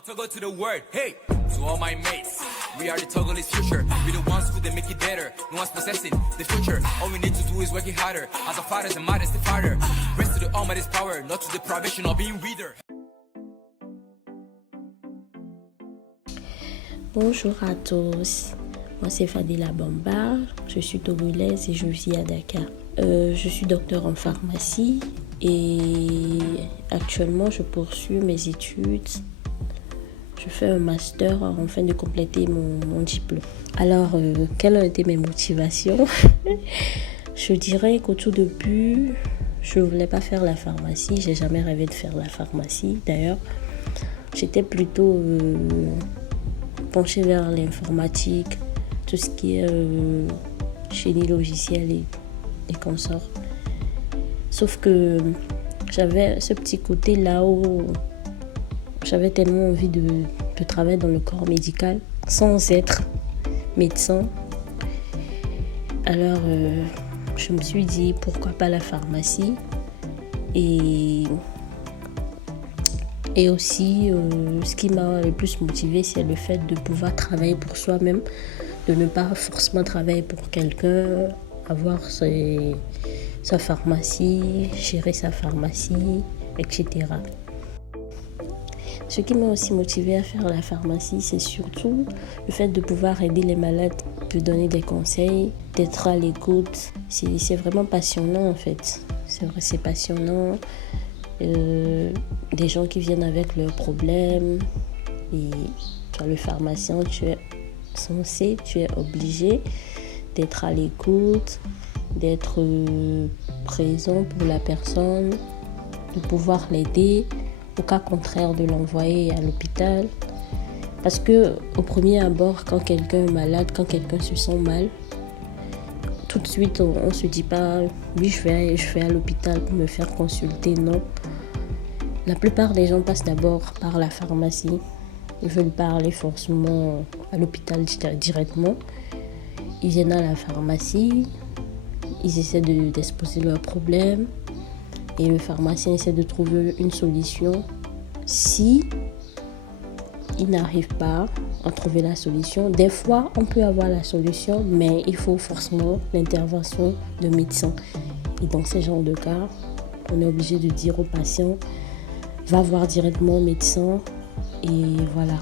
Togo to the word, hey, to all my mates. We are the Togolese future. We the ones who they make it better. No one's possessing the future. All we need to do is work it harder. As a father, and mother, the father. Rest to the Almighty's power, not to the privation of being reader. Bonjour à tous, moi c'est Fadila Bamba, je suis togolaise et je vis à Dakar. Je suis docteur en pharmacie et actuellement je poursuis mes études. Je fais un master afin de compléter mon diplôme. Alors, quelles ont été mes motivations? Je dirais qu'au tout début, je ne voulais pas faire la pharmacie. J'ai jamais rêvé de faire la pharmacie. D'ailleurs, j'étais plutôt penchée vers l'informatique, tout ce qui est génie logiciel et consorts. Sauf que j'avais ce petit côté là où j'avais tellement envie de travailler dans le corps médical sans être médecin. Alors, je me suis dit pourquoi pas la pharmacie. Et aussi, ce qui m'a le plus motivée, c'est le fait de pouvoir travailler pour soi-même, de ne pas forcément travailler pour quelqu'un, avoir sa pharmacie, gérer sa pharmacie, etc. Ce qui m'a aussi motivée à faire la pharmacie, c'est surtout le fait de pouvoir aider les malades, de donner des conseils, d'être à l'écoute. C'est vraiment passionnant en fait. C'est vrai, c'est passionnant. Des gens qui viennent avec leurs problèmes. Et toi, le pharmacien, tu es obligé d'être à l'écoute, d'être présent pour la personne, de pouvoir l'aider. Au cas contraire de l'envoyer à l'hôpital. Parce que au premier abord, quand quelqu'un est malade, quand quelqu'un se sent mal, tout de suite on ne se dit pas oui je vais à l'hôpital pour me faire consulter. Non. La plupart des gens passent d'abord par la pharmacie. Ils veulent parler forcément à l'hôpital directement. Ils viennent à la pharmacie, ils essaient d'exposer leurs problèmes. Et le pharmacien essaie de trouver une solution. Si il n'arrive pas à trouver la solution, des fois on peut avoir la solution, mais il faut forcément l'intervention de médecin. Et dans ce genre de cas, on est obligé de dire au patient, va voir directement le médecin et voilà,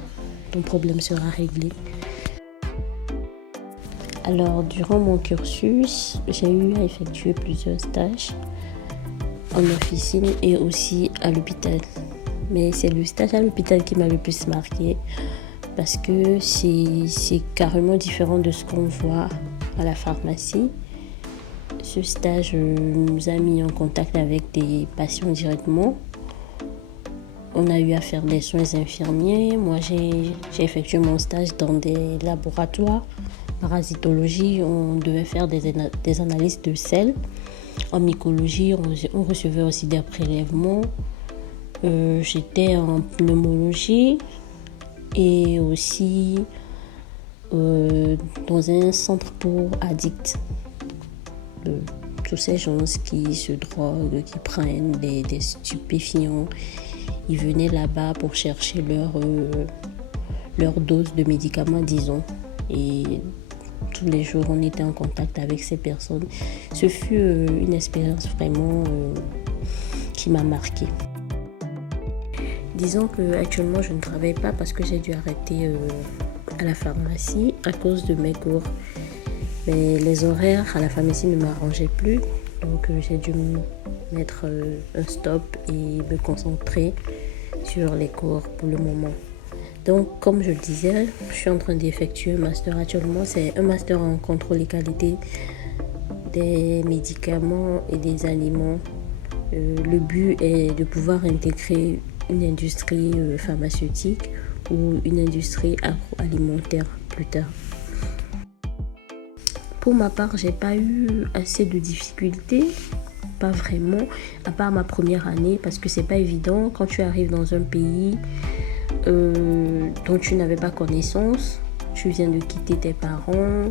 ton problème sera réglé. Alors, durant mon cursus, j'ai eu à effectuer plusieurs stages en officine et aussi à l'hôpital. Mais c'est le stage à l'hôpital qui m'a le plus marqué parce que c'est carrément différent de ce qu'on voit à la pharmacie. Ce stage nous a mis en contact avec des patients directement. On a eu à faire des soins infirmiers. Moi, j'ai effectué mon stage dans des laboratoires. Parasitologie, on devait faire des analyses de sel. En mycologie, on recevait aussi des prélèvements. J'étais en pneumologie et aussi dans un centre pour addicts. Tous ces gens qui se droguent, qui prennent des stupéfiants, ils venaient là-bas pour chercher leur dose de médicaments, disons. Et tous les jours, on était en contact avec ces personnes. Ce fut une expérience vraiment qui m'a marquée. Disons qu'actuellement, je ne travaille pas parce que j'ai dû arrêter à la pharmacie à cause de mes cours. Mais les horaires à la pharmacie ne m'arrangeaient plus. Donc, j'ai dû mettre un stop et me concentrer sur les cours pour le moment. Donc, comme je le disais, je suis en train d'effectuer un master actuellement. C'est un master en contrôle et qualité des médicaments et des aliments. Le but est de pouvoir intégrer une industrie pharmaceutique ou une industrie agroalimentaire plus tard. Pour ma part, j'ai pas eu assez de difficultés, pas vraiment, à part ma première année, parce que c'est pas évident quand tu arrives dans un pays dont tu n'avais pas connaissance, tu viens de quitter tes parents,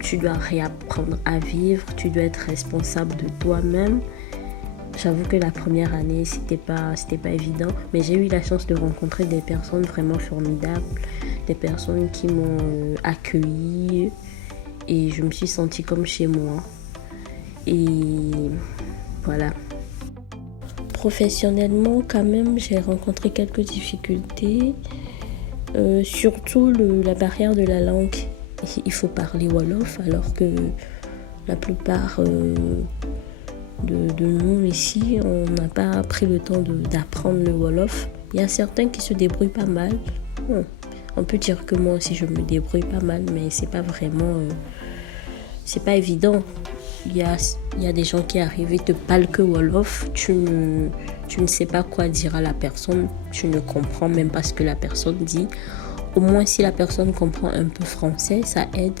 tu dois réapprendre à vivre, tu dois être responsable de toi-même. J'avoue que la première année, c'était pas évident, mais j'ai eu la chance de rencontrer des personnes vraiment formidables, des personnes qui m'ont accueillie et je me suis sentie comme chez moi. Et voilà. Professionnellement, quand même, j'ai rencontré quelques difficultés, surtout la barrière de la langue. Il faut parler Wolof, alors que la plupart de nous ici, on n'a pas pris le temps d'apprendre le Wolof. Il y a certains qui se débrouillent pas mal. On peut dire que moi aussi je me débrouille pas mal, mais c'est pas vraiment, c'est pas évident. Il y a des gens qui arrivent et te parlent que Wolof, tu ne sais pas quoi dire à la personne, tu ne comprends même pas ce que la personne dit. Au moins si la personne comprend un peu français, ça aide.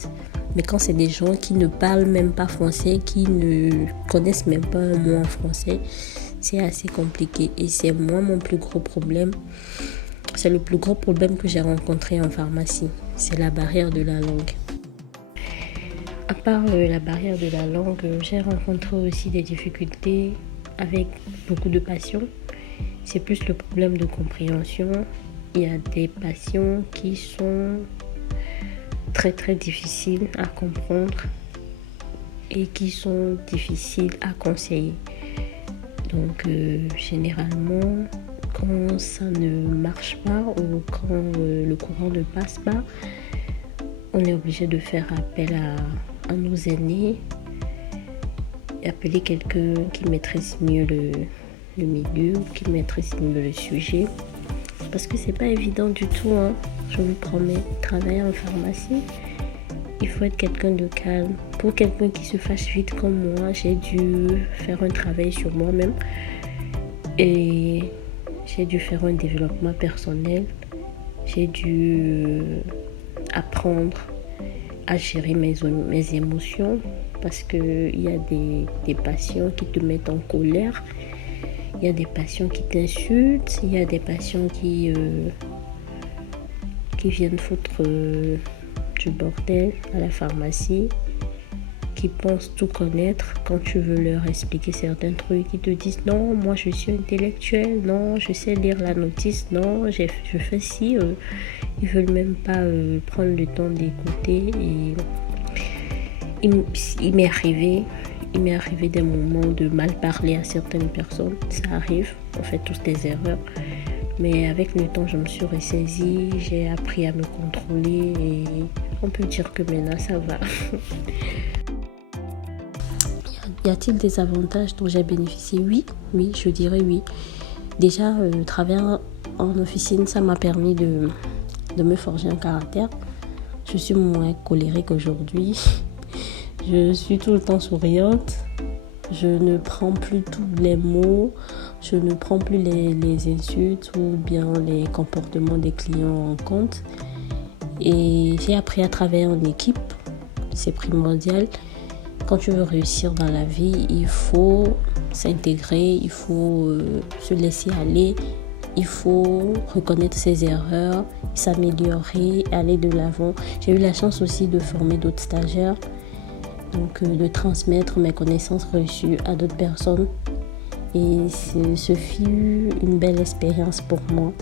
Mais quand c'est des gens qui ne parlent même pas français, qui ne connaissent même pas un mot en français, c'est assez compliqué. Et c'est moi mon plus gros problème. C'est le plus gros problème que j'ai rencontré en pharmacie. C'est la barrière de la langue. À part la barrière de la langue, j'ai rencontré aussi des difficultés avec beaucoup de patients. C'est plus le problème de compréhension. Il y a des patients qui sont très très difficiles à comprendre et qui sont difficiles à conseiller. Donc généralement, quand ça ne marche pas ou quand le courant ne passe pas, on est obligé de faire appel à nos aînés et appeler quelqu'un qui maîtrise mieux le milieu, qui maîtrise mieux le sujet. Parce que c'est pas évident du tout, hein. Je vous promets, travailler en pharmacie, il faut être quelqu'un de calme. Pour quelqu'un qui se fâche vite comme moi, j'ai dû faire un travail sur moi-même et j'ai dû faire un développement personnel. J'ai dû apprendre à gérer mes émotions parce qu'il y a des patients qui te mettent en colère. Il y a des patients qui t'insultent, il y a des patients qui viennent foutre du bordel à la pharmacie, qui pensent tout connaître quand tu veux leur expliquer certains trucs. Ils te disent non, moi je suis intellectuel, non, je sais lire la notice, non, je fais ci. Ils veulent même pas prendre le temps d'écouter. Et il m'est arrivé des moments de mal parler à certaines personnes. Ça arrive, on fait tous des erreurs. Mais avec le temps, je me suis ressaisie, j'ai appris à me contrôler et on peut dire que maintenant ça va. Y a-t-il des avantages dont j'ai bénéficié ? Oui, je dirais oui. Déjà, travailler en officine, ça m'a permis de me forger un caractère. Je suis moins colérique aujourd'hui. Je suis tout le temps souriante. Je ne prends plus tous les mots. Je ne prends plus les insultes ou bien les comportements des clients en compte. Et j'ai appris à travailler en équipe. C'est primordial. Quand tu veux réussir dans la vie, il faut s'intégrer, il faut se laisser aller, il faut reconnaître ses erreurs, s'améliorer, aller de l'avant. J'ai eu la chance aussi de former d'autres stagiaires, donc de transmettre mes connaissances reçues à d'autres personnes. Et ce fut une belle expérience pour moi.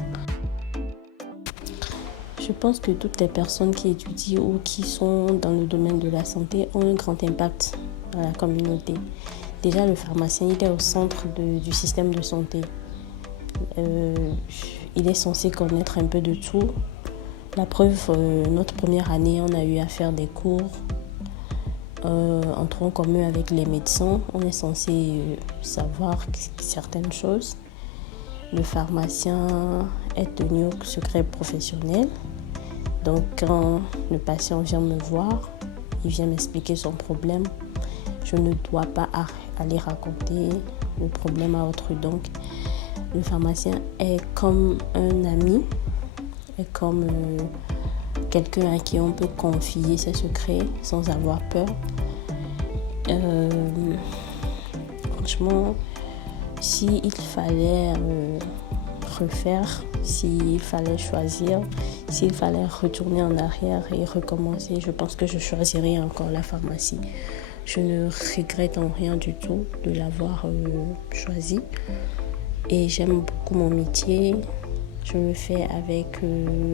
Je pense que toutes les personnes qui étudient ou qui sont dans le domaine de la santé ont un grand impact dans la communauté. Déjà, le pharmacien, il est au centre du système de santé. Il est censé connaître un peu de tout. La preuve, notre première année, on a eu à faire des cours en tronc commun avec les médecins. On est censé savoir certaines choses. Le pharmacien est tenu au secret professionnel. Donc, quand le patient vient me voir, il vient m'expliquer son problème, je ne dois pas aller raconter le problème à autrui. Donc, le pharmacien est comme un ami, est comme quelqu'un à qui on peut confier ses secrets sans avoir peur. Franchement, s'il fallait refaire, s'il fallait choisir, s'il fallait retourner en arrière et recommencer, je pense que je choisirais encore la pharmacie. Je ne regrette en rien du tout de l'avoir choisi. Et j'aime beaucoup mon métier. Je le fais avec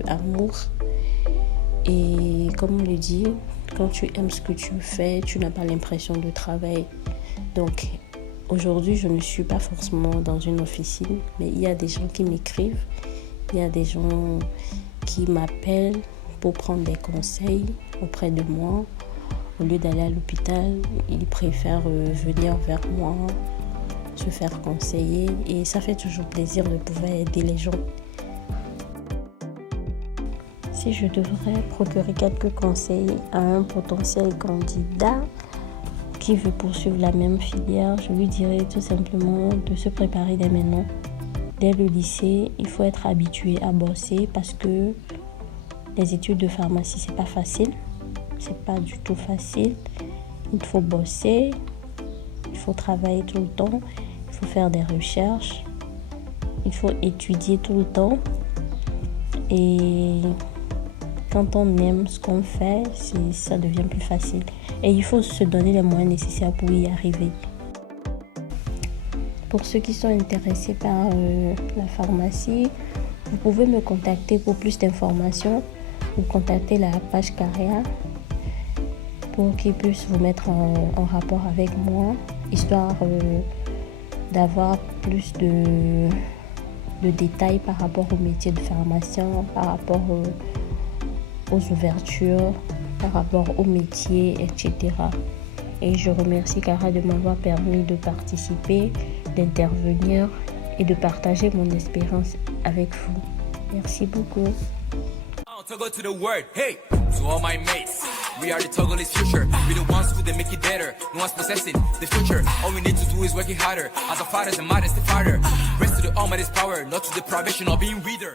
amour. Et comme on le dit, quand tu aimes ce que tu fais, tu n'as pas l'impression de travailler. Donc aujourd'hui, je ne suis pas forcément dans une officine, mais il y a des gens qui m'écrivent, il y a des gens qui m'appellent pour prendre des conseils auprès de moi. Au lieu d'aller à l'hôpital, ils préfèrent venir vers moi, se faire conseiller, et ça fait toujours plaisir de pouvoir aider les gens. Si je devrais procurer quelques conseils à un potentiel candidat qui veut poursuivre la même filière, je lui dirais tout simplement de se préparer dès maintenant. Dès le lycée, il faut être habitué à bosser parce que les études de pharmacie, c'est pas facile. C'est pas du tout facile. Il faut bosser, il faut travailler tout le temps, il faut faire des recherches, il faut étudier tout le temps. Et quand on aime ce qu'on fait, ça devient plus facile. Et il faut se donner les moyens nécessaires pour y arriver. Pour ceux qui sont intéressés par la pharmacie, vous pouvez me contacter pour plus d'informations. Vous contactez la page Caria pour qu'ils puissent vous mettre en rapport avec moi, histoire d'avoir plus de détails par rapport au métier de pharmacien, par rapport aux ouvertures, par rapport au métier, etc. Et je remercie Cara de m'avoir permis de participer, d'intervenir et de partager mon expérience avec vous. Merci beaucoup. Togo to the word, hey, to all my mates. We are the Togolese future. We the ones who they make it better. No one's possessing the future. All we need to do is working harder. As our fathers and mothers, the father. Rest to the Almighty's power, not to the privation of being reader.